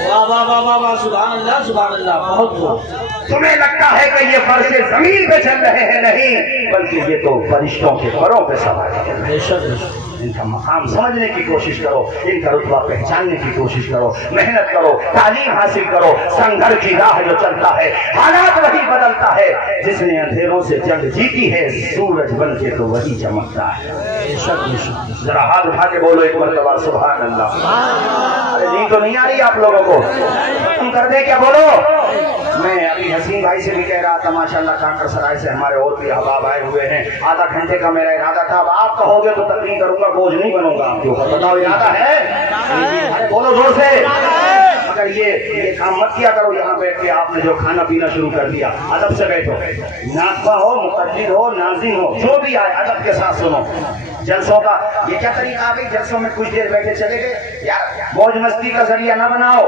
واہ واہ واہ واہ واہ، سبحان اللہ سبحان اللہ، بہت خوب۔ تمہیں لگتا ہے کہ یہ فرش زمین پہ چل رہے ہیں، نہیں، بلکہ یہ تو فرشتوں کے پروں پہ سوار ہیں۔ بے شک بے شک۔ ان کا مقام سمجھنے کی کوشش کرو، ان کا رتبہ پہچاننے کی کوشش کرو، محنت کرو، تعلیم حاصل کرو۔ سنگھر کی راہ جو چلتا ہے حالات وہی بدلتا ہے، جس نے اندھیروں سے جنگ جیتی ہے سورج بن کے تو وہی چمکتا ہے۔ بے شک بے شک۔ ذرا ہاتھ اٹھا کے بولو ایک مرتبہ سبحان اللہ۔ ارے نیند تو نہیں آ رہی آپ لوگوں کو؟ تم کر دیں کیا؟ بولو۔ میں ابھی حسین بھائی سے بھی کہہ رہا تھا، ماشاءاللہ کانکر سرائے سے ہمارے اور بھی احباب آئے ہوئے ہیں، آدھا گھنٹے کا میرا ارادہ تھا، اب آپ کہو گے تو تقریر کروں گا، بوجھ نہیں بنوں گا آپ کے اوپر۔ بتاؤ ارادہ ہے؟ ارے بولو زور سے۔ مگر یہ کام مت کیا کرو یہاں بیٹھ کے آپ نے جو کھانا پینا شروع کر دیا۔ ادب سے بیٹھو، ناطقہ ہو، مقدر ہو، ناظم ہو، جو بھی آئے ادب کے ساتھ سنو۔ جلسوں کا یہ کیا طریقہ آ گئی، جلسوں میں کچھ دیر بیٹھے چلے گئے یار، موج مستی کا ذریعہ نہ بناؤ،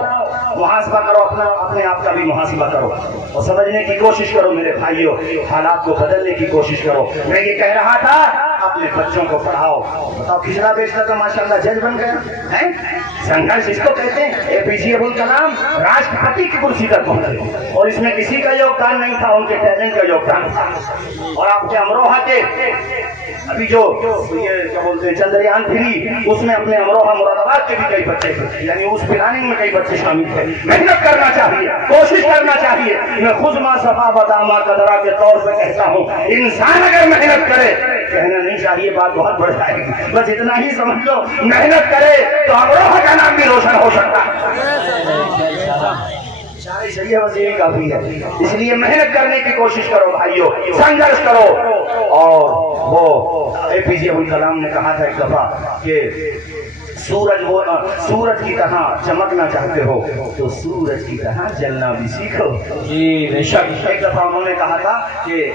محاسبہ کرو، اپنے آپ کا بھی محاسبہ کرو اور سمجھنے کی کوشش کرو میرے بھائیوں، حالات کو بدلنے کی کوشش کرو۔ میں یہ کہہ رہا تھا اپنے بچوں کو پڑھاؤ۔ بتاؤ کھچڑا بیچتا تو ماشاءاللہ جج بن گیا ہے، سنگھرش اس کو کہتے ہیں۔ اے پی جے ابوالکلام راشٹرپتی کی کرسی تک پہنچے اور اس میں کسی کا یوگدان نہیں تھا، ان کے ٹیلنٹ کا یوگدان تھا۔ اور آپ کے امروہہ کے ابھی جو یہ کیا بولتے ہیں چندریان 3، اس میں اپنے امروہہ مراد آباد کے بھی کئی بچے تھے، یعنی اس پلاننگ میں کئی بچے شامل تھے۔ محنت کرنا چاہیے، کوشش کرنا چاہیے۔ میں خود ماں صفا بدامہ قدرہ کے طور پہ کہتا ہوں، انسان اگر محنت کرے، کہنا نہیں چاہیے بات بہت بڑھ جائے گی، بس اتنا ہی سمجھ لو محنت کرے تو امروہہ کا نام بھی روشن ہو سکتا ہے۔ صحیح ہے، بس یہی کافی ہے۔ اس لیے محنت کرنے کی کوشش کرو بھائیوں، سنگھرش کرو۔ اور وہ اے پی جے ابوالکلام نے کہا تھا ایک دفعہ کہ سورج کی طرح چمکنا چاہتے ہو تو سورج کی طرح جلنا بھی سیکھو۔ جی بے شک۔ ایک دفعہ انہوں نے کہا تھا کہ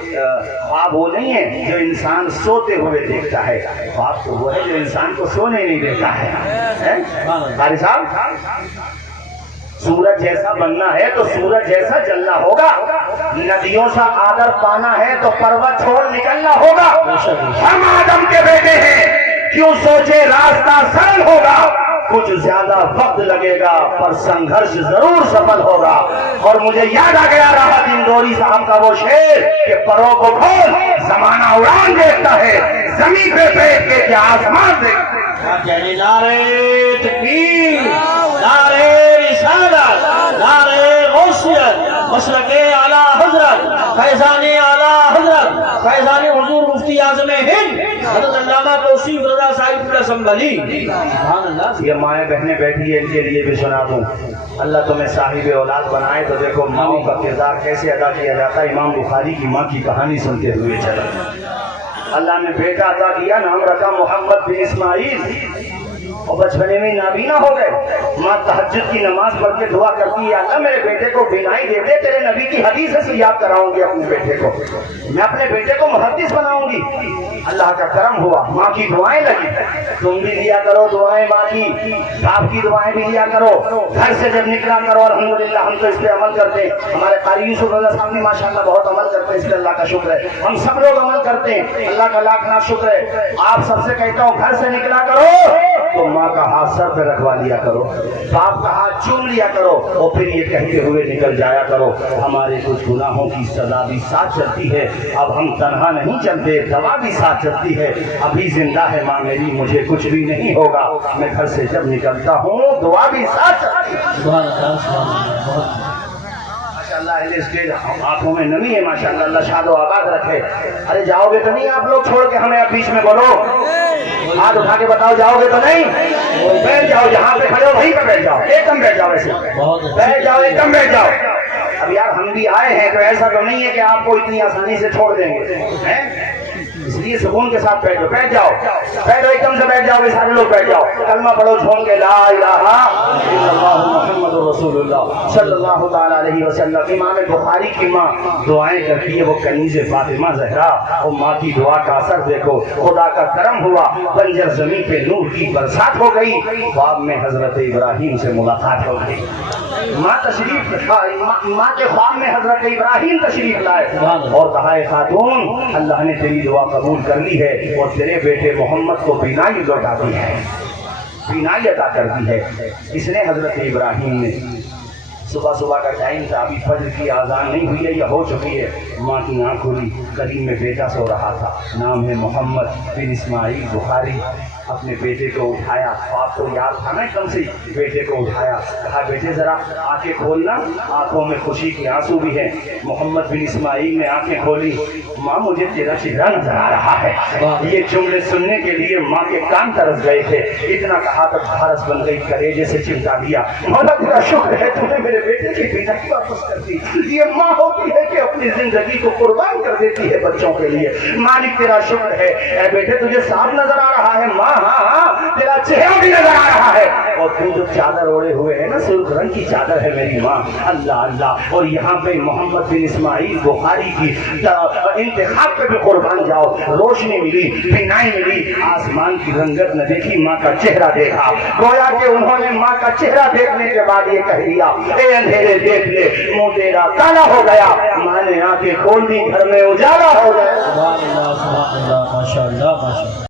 خواب وہ نہیں ہے جو انسان سوتے ہوئے دیکھتا ہے، خواب تو وہ ہے جو انسان کو سونے نہیں دیتا ہے۔ قاری صاحب، سورج جیسا بننا ہے تو سورج جیسا جلنا ہوگا، ندیوں سا آدر پانا ہے تو پروت چھوڑ نکلنا ہوگا۔ ہم آدم کے بیٹے ہیں، کیوں سوچے راستہ سرل ہوگا، کچھ زیادہ وقت لگے گا پر سنگھرش ضرور سفل ہوگا۔ اور مجھے یاد آ گیا راحت اندوری صاحب کا وہ شعر کہ پروں کو کھول زمانہ اڑان دیکھتا ہے، زمین پہ بیٹھ کے کیا آسمان دیکھتا ہے۔ نعرے تکبیر، نعرے رسالت، نعرے غوثیت، مسلک اعلیٰ حضرت فیضان اعلیٰ حضرت فیضان حضور مفتی اعظم ہند حضرت علامہ توصیف رضا صاحب پورا سنبھلی۔ سبحان اللہ۔ یہ مائیں بہنیں بیٹھی ہیں، ان کے لیے بھی سنا دوں۔ اللہ تمہیں صاحب اولاد بنائے تو دیکھو ماؤں کا کردار کیسے ادا کیا جاتا ہے۔ امام بخاری کی ماں کی کہانی سنتے ہوئے چلا، اللہ نے بیٹا عطا کیا، نام رکھا محمد بن اسماعیل، اور بچپنے میں نابینا ہو گئے۔ ماں تہجد کی نماز پڑھ کے دعا کرتی ہے، اللہ میرے بیٹے کو بینائی دے دے، تیرے نبی کی حدیث سے یاد کراؤں گی اپنے بیٹے کو، میں اپنے بیٹے کو محدث بناؤں گی۔ اللہ کا کرم ہوا، ماں کی دعائیں لگی۔ تم بھی لیا کرو دعائیں ماں کی، باپ کی دعائیں بھی لیا کرو، گھر سے جب نکلا کرو۔ الحمدللہ ہم تو اس پہ عمل کرتے ہیں، ہمارے قاری یوسف رضا صاحب نے ماشاءاللہ بہت عمل کرتے ہیں، اس پہ اللہ کا شکر ہے۔ ہم سب لوگ عمل کرتے ہیں، اللہ کا لاکھ لاکھ شکر ہے۔ آپ سب سے کہتا ہوں گھر سے نکلا کرو تو ماں کا ہاتھ سر پہ رکھوا لیا کرو، باپ کا ہاتھ چوم لیا کرو، اور پھر یہ کہتے ہوئے نکل جایا کرو ہمارے کچھ گناہوں کی سزا بھی ساتھ چلتی ہے، اب ہم تنہا نہیں چلتے، دوا بھی ساتھ چلتی ہے، ابھی زندہ ہے ماں میری، مجھے کچھ بھی نہیں ہوگا، میں گھر سے جب نکلتا ہوں دعا بھی ساتھ چلتی ہے۔ سبحان اللہ سبحان اللہ۔ ماشاءاللہ اہل اسٹیج آنکھوں میں نمی ہے، ماشاءاللہ اللہ شاد و آباد رکھے۔ ارے جاؤ گے تو نہیں آپ لوگ چھوڑ کے ہمیں، اب بیچ میں بولو، ہاتھ اٹھا کے بتاؤ جاؤ گے تو نہیں؟ بیٹھ جاؤ، جہاں پہ کھڑے ہو وہیں پہ بیٹھ جاؤ، ایک دم بیٹھ جاؤ، ایسے بیٹھ جاؤ، ایک دم بیٹھ جاؤ۔ اب یار ہم بھی آئے ہیں تو ایسا تو نہیں ہے کہ آپ کو اتنی آسانی سے چھوڑ دیں گے، اس لیے سکون کے ساتھ بیٹھو، بیٹھ جاؤ، بیٹھو، ایک دم سے بیٹھ جاؤ، سارے لوگ بیٹھ جاؤ، کلمہ پڑھو جھوم کے لا الہ الا اللہ محمد رسول اللہ صلی اللہ تعالی علیہ وسلم۔ امام بخاری کی ماں دعائیں کرتی ہے، وہ کنیز فاطمہ زہرا، اور ماں کی دعا کا اثر دیکھو، خدا کا کرم ہوا، بنجر زمین پہ نور کی برسات ہو گئی، خواب میں حضرت ابراہیم سے ملاقات ہو گئی۔ ماں کے خواب میں حضرت ابراہیم تشریف لائے اور کہا اے خاتون، اللہ نے تیری دعا قبول کر لی ہے اور تیرے بیٹے محمد کو بینائی لوٹا دی ہے، بینائی عطا کر دی ہے۔ اس نے حضرت ابراہیم نے صبح صبح کا ٹائم تھا، ابھی فجر کی اذان نہیں ہوئی ہے یا ہو چکی ہے، ماں کی آنکھ کھلی، قریب میں بیٹا سو رہا تھا، نام ہے محمد بن اسماعیل بخاری۔ اپنے بیٹے کو اٹھایا، آپ کو یاد تھا نا کم سے، بیٹے کو اٹھایا، کہا بیٹے ذرا آنکھیں کھولنا، آنکھوں میں خوشی کے آنسو بھی ہیں۔ محمد بن اسماعیل نے آنکھیں کھولی، ماں مجھے تیرا چہرہ نظر آ رہا ہے۔ یہ جملے سننے کے لیے ماں کے کان ترس گئے تھے، اتنا کہا تو بھارس بن گئی، کلیجے سے چمٹا دیا، مولا تیرا شکر ہے تو نے میرے بیٹے کی بیٹا کی واپس کر دی۔ یہ ماں ہوتی ہے کہ اپنی زندگی کو قربان کر دیتی ہے بچوں کے لیے۔ مالک تیرا شکر ہے، اے بیٹے تجھے صاف نظر آ رہا ہے، ماں ہاں تیرا چہرہ بھی نظر آ رہا ہے، اور تو جو چادر اوڑے ہوئے ہے نا سرخ رنگ کی چادر ہے میری ماں۔ اللہ اللہ، اور یہاں پہ محمد بن اسماعیل بخاری کی انتخاب پہ بھی قربان جاؤ، روشنی ملی، بینائی ملی، آسمان کی رنگت نہ دیکھی، ماں کا چہرہ دیکھا، گویا کہ انہوں نے ماں کا چہرہ دیکھنے کے بعد یہ کہہ دیا، اے اندھیرے دیکھ لے منہ تیرا کالا ہو گیا، ماں نے آنکھیں کھول دی، گھر میں اجالا ہو گیا۔ سبحان اللہ، سبحان اللہ، ماشاء اللہ، ماشاء اللہ۔